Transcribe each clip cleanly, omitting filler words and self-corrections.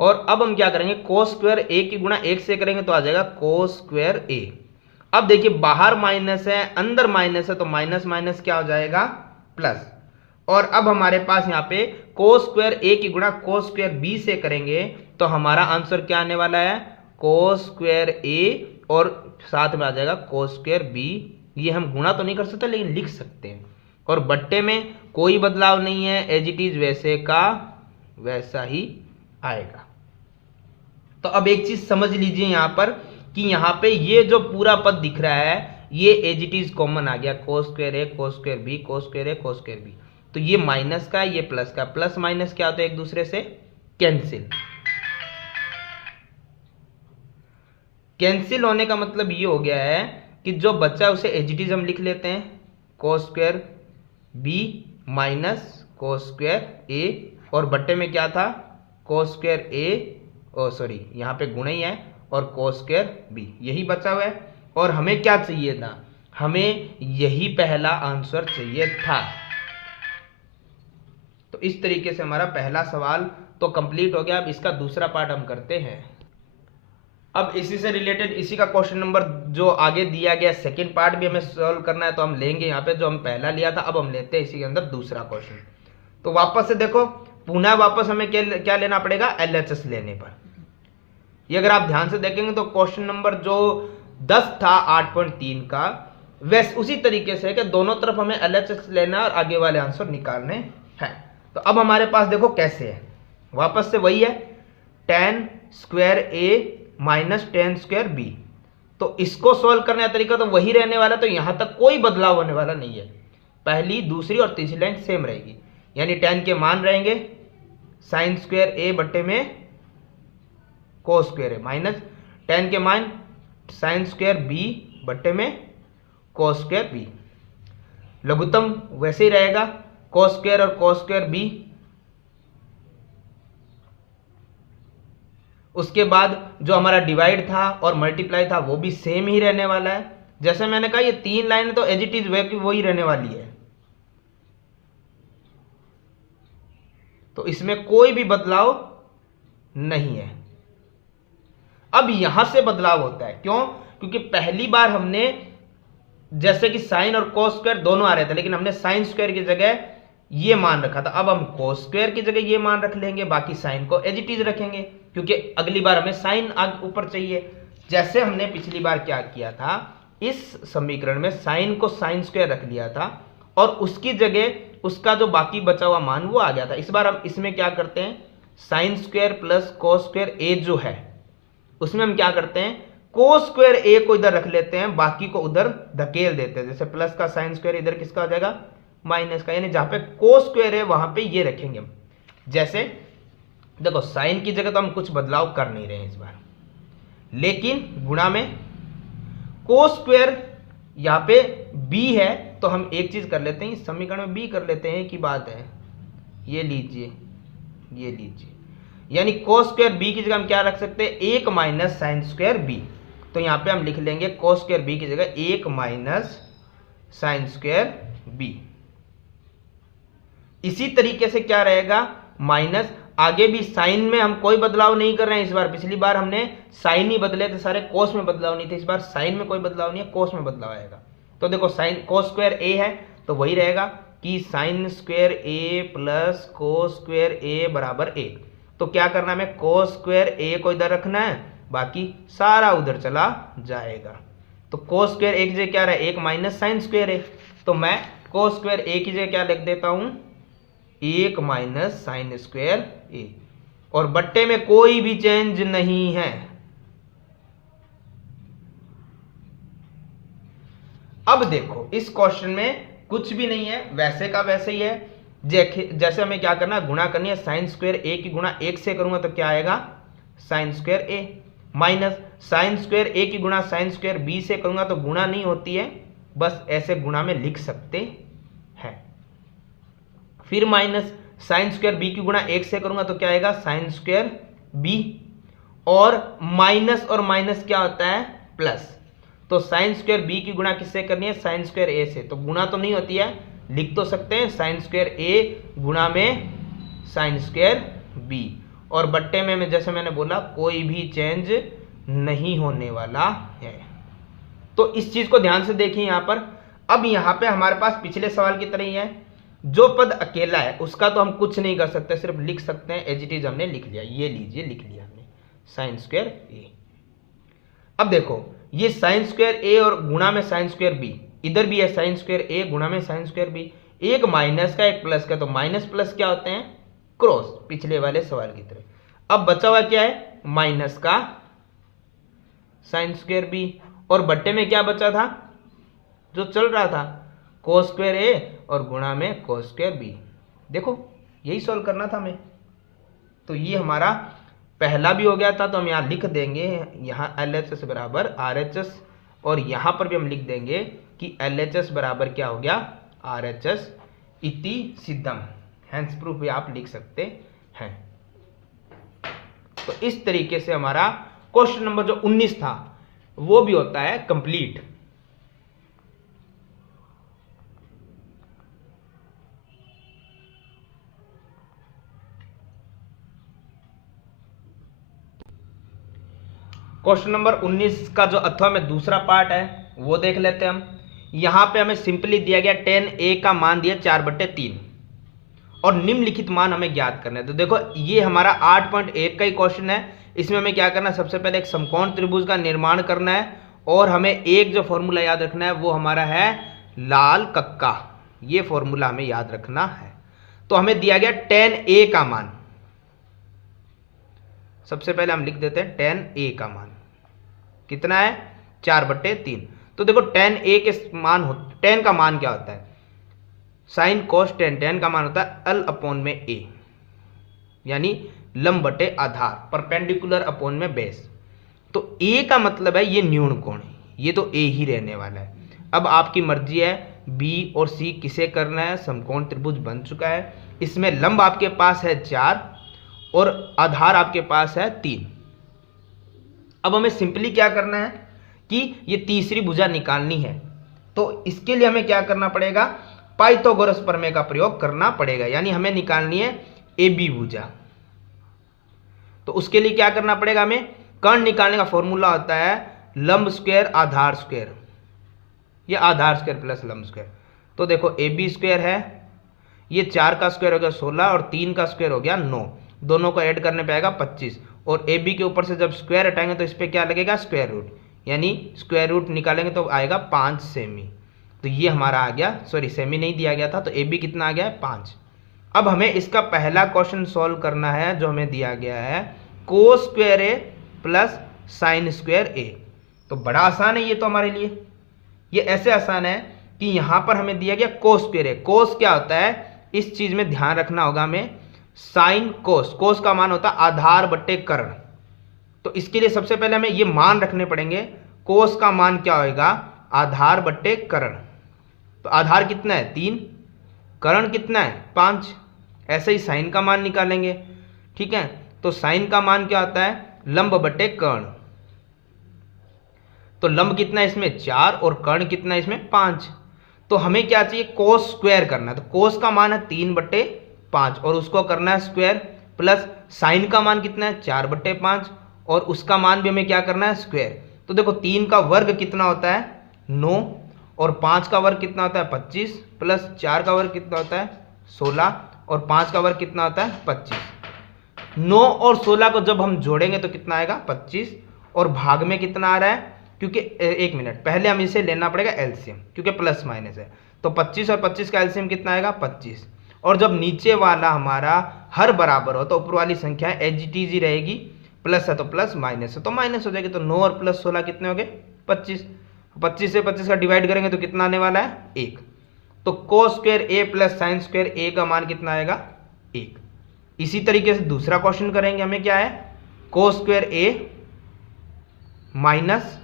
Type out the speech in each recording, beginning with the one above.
और अब हम क्या करेंगे, कोस स्क्वायर ए की गुणा 1 से करेंगे तो आ जाएगा कोस स्क्वायर ए। अब देखिए बाहर माइनस है अंदर माइनस है तो माइनस माइनस क्या हो जाएगा प्लस। और अब हमारे पास यहाँ पे कोस स्क्वायर ए की गुणा कोस स्क्वायर बी से करेंगे तो हमारा आंसर क्या आने वाला है, कोस स्क्वायर ए और साथ में आ जाएगा कोस स्क्वायर बी। ये हम गुणा तो नहीं कर सकते लेकिन लिख सकते हैं। और बट्टे में कोई बदलाव नहीं है, एज इट इज वैसे का वैसा ही आएगा। तो अब एक चीज समझ लीजिए यहाँ पर कि यहाँ पे ये जो पूरा पद दिख रहा है ये एज इट इज कॉमन आ गया, cos square A cos square B cos square A cos square B. तो ये माइनस का ये प्लस का, प्लस माइनस क्या होता है एक दूसरे से कैंसिल। कैंसिल होने का मतलब ये हो गया है कि जो बच्चा है उसे एज इट इज हम लिख लेते हैं, cos square B minus cos square A, और बट्टे में क्या था कोस स्क्वायर ए, ओ सॉरी यहाँ पे गुणा ही है, और कोस स्क्वायर बी, यही बचा हुआ है। और हमें क्या चाहिए था, हमें यही पहला आंसर चाहिए था। तो इस तरीके से हमारा पहला सवाल तो कंप्लीट हो गया। अब इसका दूसरा पार्ट हम करते हैं। अब इसी से रिलेटेड इसी का क्वेश्चन नंबर जो आगे दिया गया सेकंड पार्ट भी हमें सॉल्व करना है, तो हम लेंगे यहाँ पे जो हम पहला लिया था, अब हम लेते हैं इसी के अंदर दूसरा क्वेश्चन। तो वापस से देखो, पुनः वापस हमें क्या लेना पड़ेगा, एलएचएस लेने पर। ये अगर आप ध्यान से देखेंगे तो क्वेश्चन नंबर जो 10 था 8.3 का, वैसे उसी तरीके से कि दोनों तरफ हमें एलएचएस लेना और आगे वाले आंसर निकालने हैं। तो अब हमारे पास देखो कैसे है, वापस से वही है tan स्क्वायर ए माइनस tan स्क्वायर बी। तो इसको सॉल्व करने का तरीका तो वही रहने वाला, तो यहां तक कोई बदलाव होने वाला नहीं है। पहली दूसरी और तीसरी लाइन सेम रहेगी, यानी tan के मान रहेंगे साइन स्क्वायर ए बट्टे में कोस स्क्वायर ए, माइनस tan के मान साइन स्क्वायर बी बट्टे में कोस स्क्वायर बी। लघुत्तम वैसे ही रहेगा कोस स्क्वायर और कोस स्क्वायर बी। उसके बाद जो हमारा डिवाइड था और मल्टीप्लाई था वो भी सेम ही रहने वाला है। जैसे मैंने कहा ये तीन लाइन तो एज इट इज वही रहने वाली है, तो इसमें कोई भी बदलाव नहीं है। अब यहां से बदलाव होता है, क्यों, क्योंकि पहली बार हमने जैसे कि साइन और कोस स्क्वायर दोनों आ रहे थे, लेकिन हमने साइन स्क्वायर की जगह ये मान रखा था। अब हम कोस स्क्वायर की जगह ये मान रख लेंगे, बाकी साइन को एज इट इज रखेंगे, क्योंकि अगली बार हमें साइन ऊपर चाहिए। जैसे हमने पिछली बार क्या किया था, इस समीकरण में साइन को साइन स्क्वायर रख लिया था और उसकी जगह उसका जो बाकी बचा हुआ मान वो आ गया था। इस बार हम इसमें क्या करते हैं, sine square plus cos square A जो है उसमें हम क्या करते हैं, कोस स्क्वायर ए को इधर रख लेते हैं, बाकी को उधर धकेल देते हैं। जैसे प्लस का साइन स्क्वायर इधर किसका हो जाएगा, माइनस का, यानी जहां पे कोस स्क्वायर है वहां पे ये रखेंगे हम। जैसे देखो साइन की जगह तो हम कुछ बदलाव कर नहीं रहे हैं इस बार, लेकिन गुणा में कोस स्क्वायर यहाँ पे b है तो हम एक चीज कर लेते हैं, इस समीकरण में b कर लेते हैं, एक ही बात है। ये लीजिए, ये लीजिए, यानी कोस स्क्वायर b की जगह हम क्या रख सकते हैं, 1 माइनस साइन स्क्वायर b। तो यहाँ पे हम लिख लेंगे कोस स्क्वायर b की जगह 1 माइनस साइन स्क्वायर b। इसी तरीके से क्या रहेगा, माइनस आगे भी साइन में हम कोई बदलाव नहीं कर रहे हैं इस बार। पिछली बार हमने साइन ही बदले थे सारे, कोस में बदलाव नहीं थे। इस बार साइन में कोई बदलाव नहीं है, कोस में बदलाव आएगा। तो देखो साइन कोस स्क्वायर ए है तो वही रहेगा कि साइन स्क्वायर ए प्लस कोस स्क्वायर ए बराबर 1। तो क्या करना है, कोस स्क्वायर ए को इधर रखना है, बाकी सारा उधर चला जाएगा। तो कोस स्क्वायर ए की जगह क्या रहा है, 1 माइनस साइन स्क्वायर ए। तो मैं कोस स्क्वायर ए की जगह क्या लिख देता हूं, 1 माइनस साइन स्क्वायर ए, और बट्टे में कोई भी चेंज नहीं है। अब देखो इस क्वेश्चन में कुछ भी नहीं है, वैसे का वैसे ही है। जैसे हमें क्या करना है, गुणा करनी है। साइन स्क्वायर ए की गुणा 1 से करूंगा तो क्या आएगा, साइन स्क्वायर ए, माइनस साइन स्क्वायर ए की गुणा साइन स्क्वायर बी से करूंगा तो गुणा नहीं होती है, बस ऐसे गुणा में लिख सकते हैं। फिर माइनस साइन स्क्वायर बी की गुणा 1 से करूंगा तो क्या आएगा, साइन स्क्वायर बी, और माइनस और माइनस क्या होता है, प्लस। तो साइन स्क्वायर बी की गुणा किससे करनी है, साइन स्क्वायर ए से। तो गुणा तो नहीं होती है, लिख तो सकते हैं साइन स्क्वायर ए गुणा में साइन स्क्वायर बी, और बट्टे में जैसे मैंने बोला कोई भी चेंज नहीं होने वाला है। तो इस चीज को ध्यान से देखिए यहां पर। अब यहां पे हमारे पास पिछले सवाल की तरह ही है, जो पद अकेला है उसका तो हम कुछ नहीं कर सकते, सिर्फ लिख सकते हैं एज इट इज। हमने लिख लिया, ये लीजिए लिख लिया हमने साइन स्क्वायर ए। अब देखो ये साइन स्क्वायर ए और गुणा में साइन स्क्वायर बी, इधर भी है साइन स्क्वायर ए गुणा में साइन स्क्वायर बी, एक माइनस का एक प्लस का, तो माइनस प्लस क्या होते हैं क्रॉस, पिछले वाले सवाल की तरह। अब बचा हुआ क्या है माइनस का साइन स्क्वायर बी, और बट्टे में क्या बचा था जो चल रहा था कोस स्क्वायर ए और गुणा में कोस स्क्वायर बी। देखो यही सॉल्व करना था हमें। तो ये हमारा पहला भी हो गया था, तो हम यहाँ लिख देंगे यहाँ LHS बराबर RHS, और यहाँ पर भी हम लिख देंगे कि LHS बराबर क्या हो गया RHS इति सिद्धम, हैंस प्रूफ भी आप लिख सकते हैं। तो इस तरीके से हमारा क्वेश्चन नंबर जो 19 था वो भी होता है कंप्लीट। क्वेश्चन नंबर 19 का जो अथवा में दूसरा पार्ट है वो देख लेते हैं हम। यहां पे हमें सिंपली दिया गया 10a का मान दिया 4/3 और निम्नलिखित मान हमें ज्ञात करना है। तो देखो ये हमारा 8.1 का ही क्वेश्चन है। इसमें हमें क्या करना है, सबसे पहले एक समकोण त्रिभुज का निर्माण करना है, और हमें एक जो फॉर्मूला याद रखना है वो हमारा है लाल कक्का, ये फॉर्मूला हमें याद रखना है। तो हमें दिया गया 10a का मान, सबसे पहले हम लिख देते हैं 10a का मान कितना है 4/3। तो देखो 10a के मान 10 का मान क्या होता है साइन कोस 10 का मान होता है l अपॉन में a, यानी लंब बटे आधार, परपेंडिकुलर अपॉन में बेस। तो a का मतलब है ये न्यून कोण, ये तो a ही रहने वाला है। अब आपकी मर्जी है b और c किसे करना है, समकोण त्रिभुज बन चुका है। इसमें लंब आपके पास है 4 और आधार आपके पास है 3। अब हमें सिंपली क्या करना है कि ये तीसरी भुजा निकालनी है। तो इसके लिए हमें क्या करना पड़ेगा, पाइथागोरस प्रमेय का प्रयोग करना पड़ेगा, यानी हमें निकालनी है AB भुजा। तो उसके लिए क्या करना पड़ेगा, हमें कर्ण निकालने का फॉर्मूला होता है लंब स्क्वायर आधार स्क्वायर, या आधार स्क्वायर प्लस लंब स्क्वायर। तो देखो AB स्क्वायर है, ये 4 का स्क्वायर हो गया 16 और 3 का स्क्वायर हो गया 9, दोनों को ऐड करने पे आएगा 25, और AB के ऊपर से जब स्क्वायर हटाएंगे तो इस पर क्या लगेगा स्क्वायर रूट, यानी स्क्वायर रूट निकालेंगे तो आएगा 5 सेमी। तो ये हमारा आ गया, सॉरी सेमी नहीं दिया गया था, तो AB कितना आ गया है 5। अब हमें इसका पहला क्वेश्चन सॉल्व करना है जो हमें दिया गया है कोस स्क्वायर ए प्लस साइन स्क्वायर ए। तो बड़ा आसान है ये तो हमारे लिए, ये ऐसे आसान है कि यहाँ पर हमें दिया गया कोस स्क्वायर ए। कोस क्या होता है इस चीज में ध्यान रखना होगा हमें, साइन कोस, कोस का मान होता है आधार बट्टे कर्ण। तो इसके लिए सबसे पहले हमें ये मान रखने पड़ेंगे, कोस का मान क्या होगा आधार बट्टे कर्ण। तो आधार कितना है 3, कर्ण कितना है 5, ऐसे ही साइन का मान निकालेंगे। ठीक है, तो साइन का मान क्या होता है लंब बट्टे कर्ण। तो लंब कितना है इसमें 4 और कर्ण कितना है इसमें 5। तो हमें क्या चाहिए कोस स्क्वायर करना है। तो कोस का मान है 3/5 और उसको करना है स्क्वायर, प्लस साइन का मान कितना है 4/5 और उसका मान भी हमें क्या करना है स्क्वायर। तो देखो 3 का वर्ग कितना होता है 9 और 5 का वर्ग कितना होता है 25, प्लस 4 का वर्ग कितना होता है 16 और 5 का वर्ग कितना होता है 25। 9 और 16 को जब हम जोड़ेंगे तो कितना आएगा 25, और भाग में कितना आ रहा है, क्योंकि एक मिनट पहले हम इसे लेना पड़ेगा एलसीएम, क्योंकि प्लस माइनस है। तो 25 और 25 का एलसीएम कितना आएगा 25, और जब नीचे वाला हमारा हर बराबर हो तो ऊपर वाली संख्या एचटीजी रहेगी, प्लस है तो प्लस, माइनस है तो माइनस हो जाएगी। तो 9 और प्लस 16 कितने हो गए 25, 25 से 25 का डिवाइड करेंगे तो कितना आने वाला है 1। तो कोस स्क्वायर ए प्लस साइन स्क्वायर ए का मान कितना आएगा 1। इसी तरीके से दूसरा क्वेश्चन करेंगे, हमें क्या है कोस स्क्वायर ए माइनस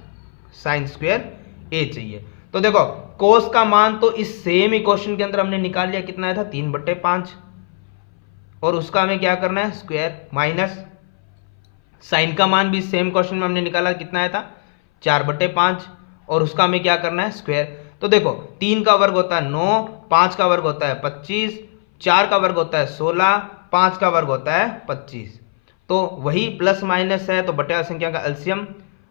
साइन स्क्वायर ए चाहिए। तो देखो कोस का मान तो इस सेम ही क्वेश्चन के अंदर हमने निकाल लिया, कितना आया था 3/5, और उसका हमें क्या करना है स्क्वायर, माइनस साइन का मान भी सेम क्वेश्चन में हमने निकाला, कितना आया था 4/5 और उसका हमें क्या करना है स्क्वायर। तो देखो 3 का वर्ग होता है 9, 5 का वर्ग होता है 25, 4 का वर्ग होता है 16, 5 का वर्ग होता है 25। तो वही प्लस माइनस है तो बटे वाली संख्या का एलसीएम,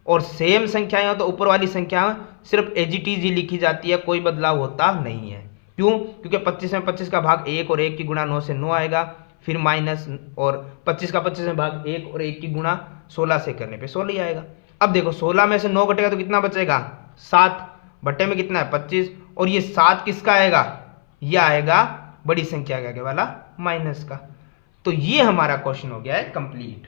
और सेम संख्याएं हो तो ऊपर वाली संख्या सिर्फ एजीटीज ही लिखी जाती है, कोई बदलाव होता नहीं है। क्यों? क्योंकि 25 में 25 का भाग 1 और 1 की गुणा 9 से 9 आएगा, फिर माइनस, और 25 का 25 में भाग 1 और 1 की गुणा 16 से करने पे 16 ही आएगा। अब देखो 16 में से 9 घटेगा तो कितना बचेगा? 7, बटे में कितना है? 25, और ये 7 किसका आएगा? ये आएगा बड़ी संख्या के आगे वाला माइनस का। तो ये हमारा क्वेश्चन हो गया है complete.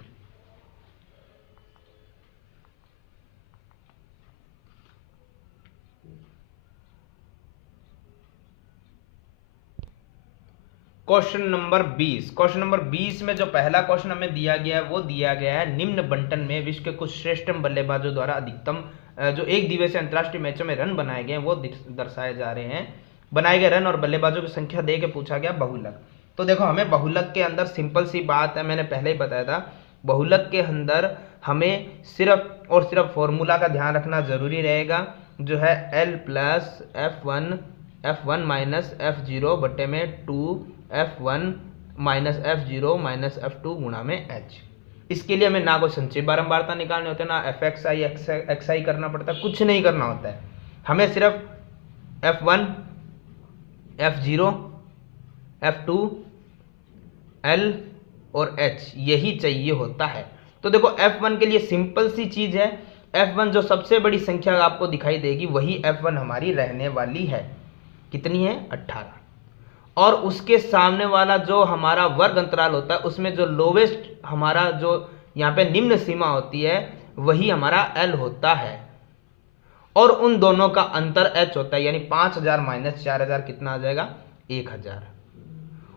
Question number 20। Question number 20 में जो पहला क्वेश्चन हमें दिया गया है वो दिया गया है, निम्न बंटन में विश्व के कुछ श्रेष्ठ बल्लेबाजों द्वारा अधिकतम जो एक दिवसीय अंतरराष्ट्रीय मैचों में रन बनाए गए हैं वो दर्शाए जा रहे हैं। बनाए गए रन और बल्लेबाजों की संख्या दे के पूछा गया बहुलक। तो देखो हमें बहुलक के अंदर सिंपल सी बात है, मैंने पहले ही बताया था, बहुलक के अंदर हमें सिर्फ और सिर्फ फॉर्मूला का ध्यान रखना जरूरी रहेगा, जो है L plus F1 minus F0 बटे में 2F1 minus F0 minus F2 गुणा में H। इसके लिए हमें ना कोई संचय बारंबारता निकालने होते हैं, ना fxi xi करना पड़ता है, कुछ नहीं करना होता है। हमें सिर्फ F1 F0 F2 L और H यही चाहिए होता है। तो देखो F1 के लिए सिंपल सी चीज है, F1 जो सबसे बड़ी संख्या आपको दिखाई देगी वही F1 हमारी रहने वाली है। कितनी है? 18। और उसके सामने वाला जो हमारा वर्ग अंतराल होता है उसमें जो लोवेस्ट हमारा जो यहाँ पे निम्न सीमा होती है वही हमारा L होता है, और उन दोनों का अंतर H होता है, यानी 5000 माइनस 4000 कितना आ जाएगा? 1000।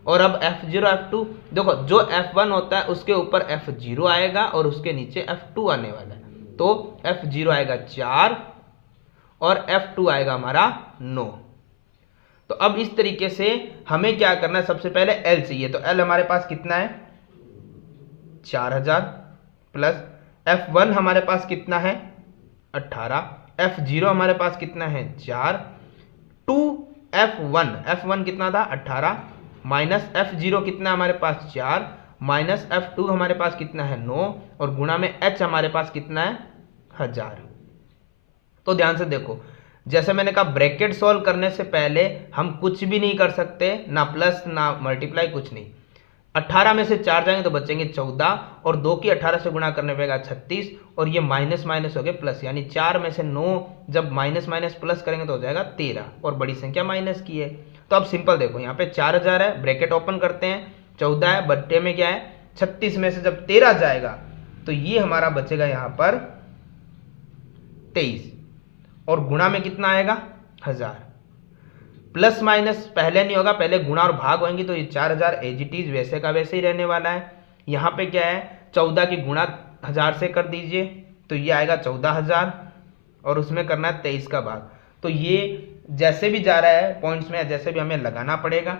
और अब F0 F2 देखो, जो F1 होता है उसके ऊपर F0 आएगा और उसके नीचे F2 आने वाला है, तो F0 आएगा 4 और F2 आएगा हमारा 9। तो अब इस तरीके से हमें क्या करना है, सबसे पहले L चाहिए, तो L हमारे पास कितना है? 4000 प्लस F1 हमारे पास कितना है? 18, F0 हमारे पास कितना है? 4, 2F1 कितना था? 18 माइनस F0 कितना हमारे पास? 4 माइनस F2 हमारे पास कितना है? 9, और गुणा में H हमारे पास कितना है? 1000। तो ध्यान से देखो, जैसे मैंने कहा ब्रैकेट सॉल्व करने से पहले हम कुछ भी नहीं कर सकते, ना प्लस ना मल्टीप्लाई, कुछ नहीं। 18 में से 4 जाएंगे तो बचेंगे 14, और 2 की 18 से गुणा करने पड़ेगा 36, और ये माइनस माइनस हो गए प्लस, यानी 4 में से 9 जब माइनस माइनस प्लस करेंगे तो हो जाएगा 13, और बड़ी संख्या माइनस की है। तो अब सिंपल देखो, यहाँ पे 4000 है, ब्रैकेट ओपन करते हैं, 14 है, बट्टे में क्या है? 36 में से जब 13 जाएगा तो ये हमारा बचेगा यहाँ पर 23, और गुणा में कितना आएगा? 1000। प्लस माइनस पहले नहीं होगा, पहले गुणा और भाग होंगे, तो ये 4000 एजिटीज वैसे का वैसे ही रहने वाला है। यहाँ पे क्या है? 14 की गुणा 1000 से कर दीजिए तो ये आएगा 14000, और उसमें करना है 23 का भाग। तो ये जैसे भी जा रहा है पॉइंट्स में, जैसे भी हमें लगाना पड़ेगा,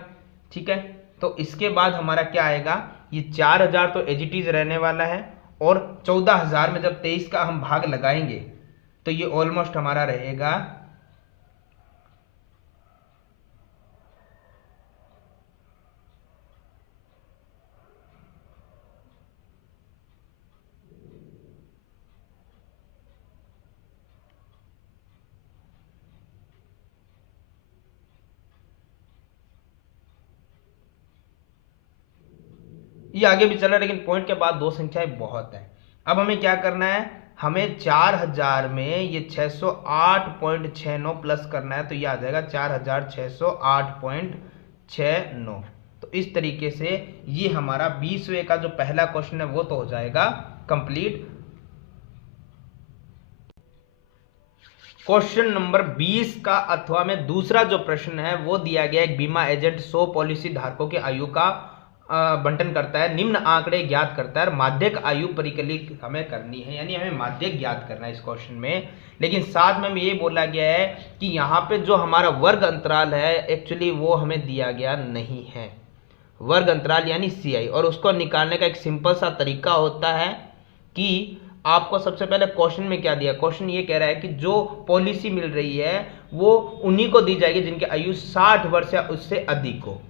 ठीक है। तो इसके बाद हमारा क्या आएगा? ये 4000 तो एजिटीज रहने वाला है, और 14000 में जब 23 का हम भाग लगाएंगे तो ये ऑलमोस्ट हमारा रहेगा ये आगे भी चल रहा है, लेकिन पॉइंट के बाद 2 संख्याएं बहुत है। अब हमें क्या करना है? हमें 4000 में ये 608.69 प्लस करना है, तो ये आ जाएगा 4608.69। तो इस तरीके से ये हमारा 20वें का जो पहला क्वेश्चन है वो तो हो जाएगा कंप्लीट। क्वेश्चन नंबर 20 का अथवा में दूसरा जो प्रश्न है वो दिया गया, एक बीमा एजेंट 100 पॉलिसी धारकों की आयु का बंटन करता है, निम्न आंकड़े ज्ञात करता है, माध्यक आयु परिकलित हमें करनी है, यानी हमें माध्यक ज्ञात करना है इस क्वेश्चन में। लेकिन साथ में ये बोला गया है कि यहाँ पे जो हमारा वर्ग अंतराल है एक्चुअली वो हमें दिया गया नहीं है, वर्ग अंतराल यानी CI, और उसको निकालने का एक सिंपल सा तरीका होता है कि आपको सबसे पहले क्वेश्चन में क्या दिया? क्वेश्चन ये कह रहा है कि जो पॉलिसी मिल रही है वो उन्हीं को दी जाएगी जिनकी आयु 60 वर्ष या उससे अधिक हो।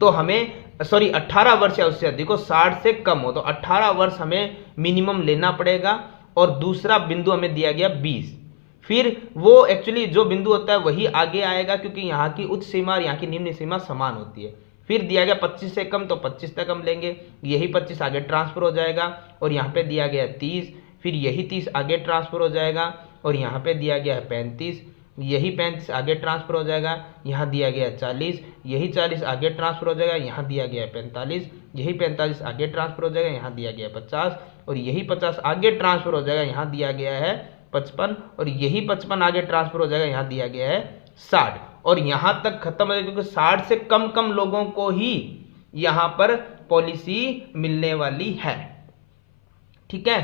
तो हमें सॉरी 18 वर्ष या उससे अधिक हो, 60 से कम हो, तो 18 वर्ष हमें मिनिमम लेना पड़ेगा। और दूसरा बिंदु हमें दिया गया 20। फिर वो एक्चुअली जो बिंदु होता है वही आगे आएगा, क्योंकि यहाँ की उच्च सीमा और यहाँ की निम्न सीमा समान होती है। फिर दिया गया 25 से कम, तो 25 तक हम लेंगे, यही 25 आगे ट्रांसफर हो जाएगा। और यहाँ पे दिया गया है 30, फिर यही 30 आगे ट्रांसफर हो जाएगा। और यहाँ पे दिया गया है 35, यही 35 आगे ट्रांसफर हो जाएगा। यहाँ दिया गया है 40, यही 40 आगे ट्रांसफर हो जाएगा। यहाँ दिया गया है 45, यही 45 आगे ट्रांसफर हो जाएगा। यहाँ दिया गया है 50, और यही 50 आगे ट्रांसफर हो जाएगा। यहाँ दिया गया है 55, और यही 55 आगे ट्रांसफर हो जाएगा। यहाँ दिया गया है 60, और यहाँ तक खत्म हो जाएगा, क्योंकि 60 से कम कम लोगों को ही यहाँ पर पॉलिसी मिलने वाली है। ठीक है,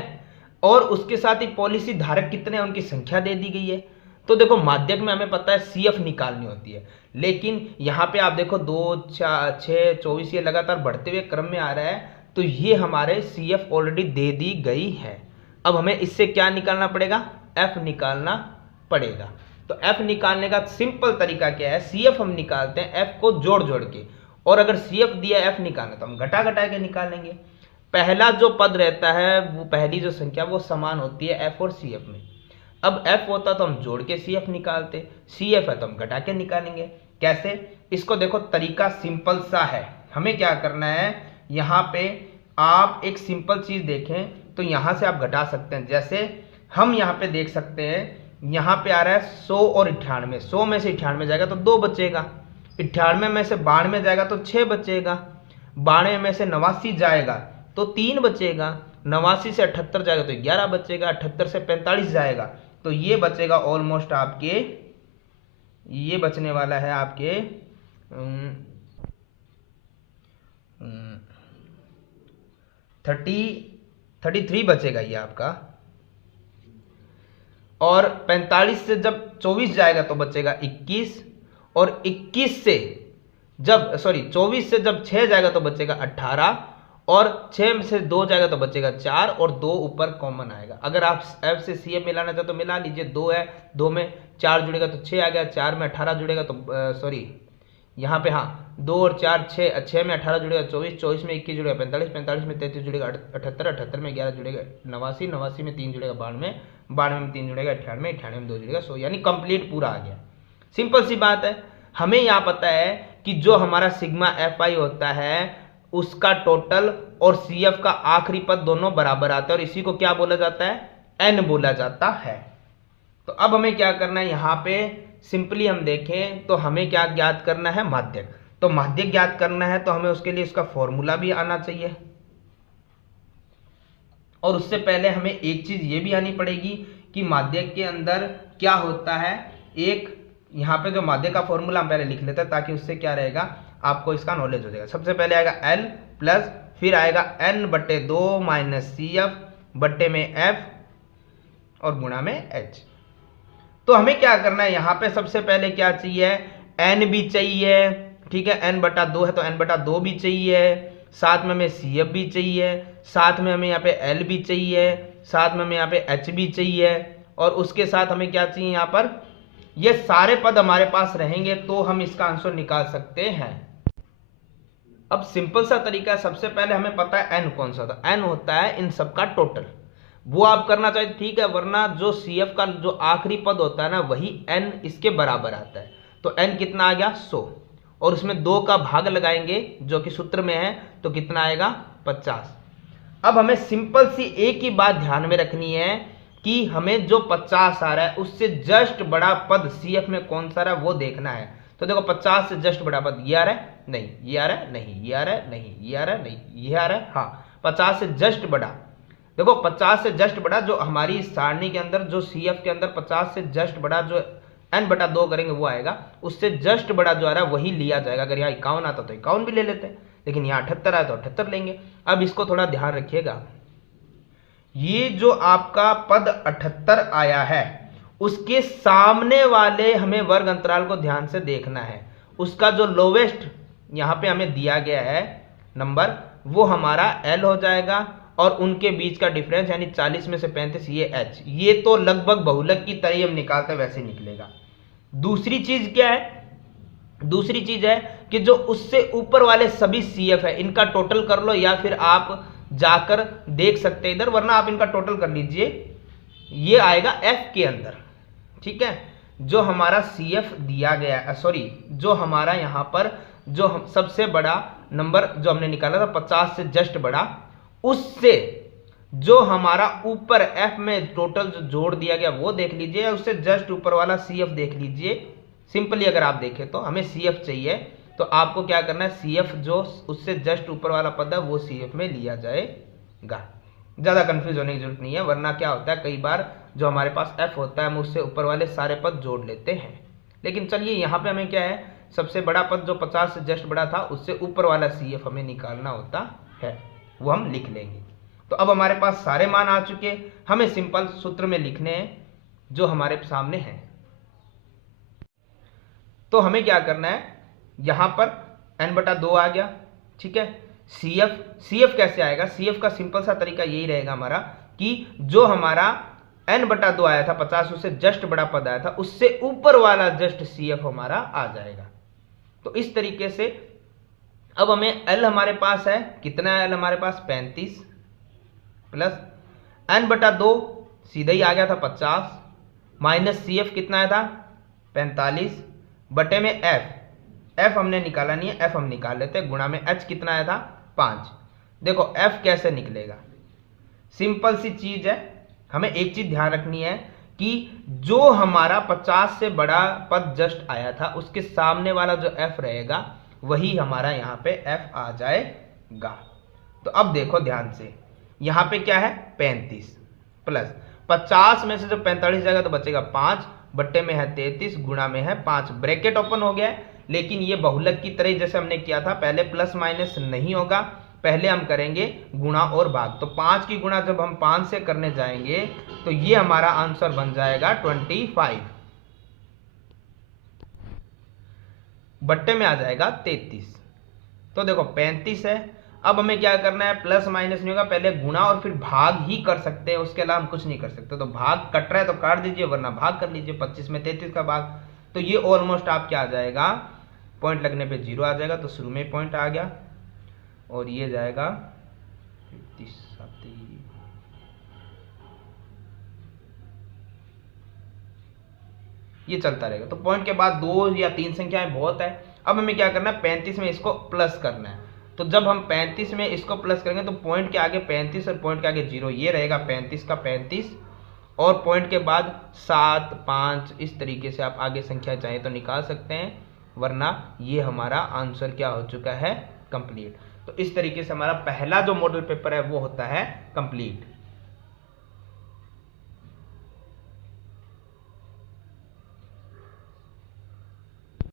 और उसके साथ ही पॉलिसी धारक कितने हैं उनकी संख्या दे दी गई है। तो देखो माध्यक में हमें पता है CF निकालनी होती है, लेकिन यहाँ पे आप देखो 2, 4, 6, 24 ये लगातार बढ़ते हुए क्रम में आ रहा है, तो ये हमारे CF ऑलरेडी दे दी गई है। अब हमें इससे क्या निकालना पड़ेगा, F निकालना पड़ेगा। तो F निकालने का सिंपल तरीका क्या है, CF हम निकालते हैं F को जोड़ जोड़ के, और अगर CF दिया F निकालना तो हम घटा घटा के निकालेंगे। पहला जो पद रहता है वो पहली जो संख्या वो समान होती है F और CF में। अब F होता तो हम जोड़ के CF निकालते, CF है तो हम घटा के निकालेंगे। कैसे, इसको देखो तरीका सिंपल सा है। हमें क्या करना है, यहाँ पे आप एक सिंपल चीज देखें तो यहाँ से आप घटा सकते हैं। जैसे हम यहाँ पे देख सकते हैं, यहाँ पे आ रहा है 100 और 98, 100 में से 98 जाएगा तो 2 बचेगा, 98 में से 92 जाएगा तो 6 बचेगा, 92 में से 89 जाएगा तो 3 बचेगा, 89 से 78 जाएगा तो 11 बचेगा, 78 से 45 जाएगा तो ये बचेगा ऑलमोस्ट आपके, ये बचने वाला है आपके 33 बचेगा ये आपका। और 45 से जब 24 जाएगा तो बचेगा 21, और 21 से जब 24 से जब 6 जाएगा तो बचेगा 18, और 6 से 2 जाएगा तो बचेगा 4, और 2 ऊपर कॉमन आएगा। अगर आप F से CF मिलाना चाहे तो मिला लीजिए, 2 है, 2 में 4 जुड़ेगा तो 6 आ गया, 4 में 18 जुड़ेगा तो यहाँ पे 2 और 4 6, 6 में 18 जुड़ेगा 24, 24 में 21 जुड़ेगा 45, 45 में 33 जुड़ेगा 78, 78 में 11 जुड़ेगा 89, 89 में 3 जुड़ेगा 92, 92 में 3 जुड़ेगा 98, 98 में 2 जुड़ेगा 100, यानी कंप्लीट पूरा आ गया। सिंपल सी बात है। हमें यहाँ पता है कि जो हमारा सिग्मा FI होता है उसका टोटल और CF का आखिरी पद दोनों बराबर आता है, और इसी को क्या बोला जाता है, N बोला जाता है। तो अब हमें क्या करना है, यहाँ पे सिंपली हम देखें तो हमें क्या ज्ञात करना है, माध्यक। तो माध्यक ज्ञात करना है तो हमें उसके लिए इसका फॉर्मूला भी आना चाहिए, और उससे पहले हमें एक चीज ये भी आनी पड़ेगी कि माध्यक के अंदर क्या होता है। एक यहाँ पे जो माध्यक का फॉर्मूला हम पहले लिख लेते हैं, ताकि उससे क्या रहेगा, आपको इसका नॉलेज हो जाएगा। सबसे पहले आएगा L प्लस, फिर आएगा N/2 माइनस CF बट्टे में F और गुणा में H। तो हमें क्या करना है, यहाँ पे सबसे पहले क्या चाहिए, N भी चाहिए, ठीक है, N/2 है तो N/2 भी चाहिए, साथ में हमें CF भी चाहिए, साथ में हमें यहाँ पे L भी चाहिए, साथ में हमें यहाँ पे H भी चाहिए, और उसके साथ हमें क्या चाहिए, यहाँ पर ये सारे पद हमारे पास रहेंगे तो हम इसका आंसर निकाल सकते हैं। अब सिंपल सा तरीका है, सबसे पहले हमें पता है N कौन सा होता है, N होता है इन सब का टोटल। वो आप करना चाहिए, ठीक है, वरना जो CF का जो आखिरी पद होता है ना वही N इसके बराबर आता है। तो N कितना आ गया, 100, और उसमें 2 का भाग लगाएंगे जो कि सूत्र में है, तो कितना आएगा, 50। अब हमें सिंपल सी एक ही बात ध्यान में रखनी है कि हमें जो 50 आ रहा है उससे जस्ट बड़ा पद CF में कौन सा रहा है वो देखना है। तो देखो 50 से जस्ट बड़ा पद ये आ रहा है, नहीं ये आ रहा है, नहीं ये आ रहा है, नहीं ये आ रहा है, नहीं ये आ रहा है, हाँ 50 से जस्ट बड़ा। देखो 50 से जस्ट बड़ा जो हमारी सारणी के अंदर, जो CF के अंदर 50 से जस्ट बड़ा जो N/2 करेंगे वो आएगा, उससे जस्ट बड़ा जो आ रहा है वही लिया जाएगा। अगर यहाँ 51 आता तो 51 भी ले लेते हैं, लेकिन यहाँ 78 आया तो 78 लेंगे। अब इसको थोड़ा ध्यान रखिएगा, ये जो आपका पद 78 आया है उसके सामने वाले हमें वर्ग अंतराल को ध्यान से देखना है। उसका जो लोवेस्ट यहाँ पे हमें दिया गया है नंबर, वो हमारा L हो जाएगा, और उनके बीच का डिफरेंस यानी 40 में से 35 ये H। ये तो लगभग बहुलक की तरह हम निकालते वैसे निकलेगा। दूसरी चीज क्या है, दूसरी चीज है कि जो उससे ऊपर वाले सभी CF है इनका टोटल कर लो, या फिर आप जाकर देख सकते हैं इधर, वरना आप इनका टोटल कर लीजिए, ये आएगा F के अंदर। ठीक है, जो हमारा CF दिया गया, सॉरी जो हमारा यहाँ पर जो सबसे बड़ा नंबर जो हमने निकाला था 50 से जस्ट बड़ा, उससे जो हमारा ऊपर F में टोटल जो जोड़ दिया गया वो देख लीजिए, या उससे जस्ट ऊपर वाला CF देख लीजिए। सिंपली अगर आप देखें तो हमें CF चाहिए, तो आपको क्या करना है, CF जो उससे जस्ट ऊपर वाला पद है वो CF में लिया जाएगा। ज़्यादा कंफ्यूज होने की जरूरत नहीं है, वरना क्या होता है कई बार जो हमारे पास F होता है हम उससे ऊपर वाले सारे पद जोड़ लेते हैं। लेकिन चलिए यहाँ पे हमें क्या है, सबसे बड़ा पद जो 50 से जस्ट बड़ा था उससे ऊपर वाला CF हमें निकालना होता है, वो हम लिख लेंगे। तो अब हमारे पास सारे मान आ चुके, हमें सिंपल सूत्र में लिखने हैं जो हमारे सामने हैं। तो हमें क्या करना है, यहां पर n/2 आ गया। ठीक है, CF कैसे आएगा, CF का सिंपल सा तरीका यही रहेगा हमारा कि जो हमारा n/2 आया था 50 उससे जस्ट बड़ा पद आया था, उससे ऊपर वाला जस्ट CF हमारा आ जाएगा। तो इस तरीके से अब हमें L हमारे पास है, कितना है L हमारे पास 35 प्लस n/2 सीधा ही आ गया था 50 माइनस CF कितना आया था 45 बटे में F हमने निकाला नहीं है, F हम निकाल लेते हैं, गुणा में H कितना आया था 5। देखो F कैसे निकलेगा, सिंपल सी चीज है, हमें एक चीज ध्यान रखनी है कि जो हमारा 50 से बड़ा पद जस्ट आया था उसके सामने वाला जो F रहेगा वही हमारा यहाँ पे F आ जाएगा। तो अब देखो ध्यान से, यहाँ पे क्या है 35 प्लस 50 में से जो 45 जाएगा तो बचेगा 5 बट्टे में है 33 गुणा में है 5, ब्रैकेट ओपन हो गया है। लेकिन ये बहुलक की तरह जैसे हमने किया था, पहले प्लस माइनस नहीं होगा, पहले हम करेंगे गुणा और भाग। तो 5 की गुणा जब हम 5 से करने जाएंगे तो ये हमारा आंसर बन जाएगा 25 बट्टे में आ जाएगा 33। तो देखो 35 है, अब हमें क्या करना है, प्लस माइनस नहीं होगा, पहले गुणा और फिर भाग ही कर सकते हैं, उसके अलावा हम कुछ नहीं कर सकते। तो भाग कट रहा है तो काट दीजिए, वरना भाग कर लीजिए, 25 में 33 का भाग। तो ये ऑलमोस्ट आप क्या आ जाएगा, पॉइंट लगने पे 0 आ जाएगा, तो शुरू में पॉइंट आ गया और ये जाएगा 37, ये चलता रहेगा। तो पॉइंट के बाद 2 या 3 संख्याएं बहुत है। अब हमें क्या करना है, 35 में इसको प्लस करना है। तो जब हम 35 में इसको प्लस करेंगे तो पॉइंट के आगे 35 और पॉइंट के आगे 0, ये रहेगा 35 का 35 और पॉइंट के बाद 7, 5, इस तरीके से आप आगे संख्या चाहें तो निकाल सकते हैं, वरना ये हमारा आंसर क्या हो चुका है, कंप्लीट। तो इस तरीके से हमारा पहला जो मॉडल पेपर है वो होता है कंप्लीट।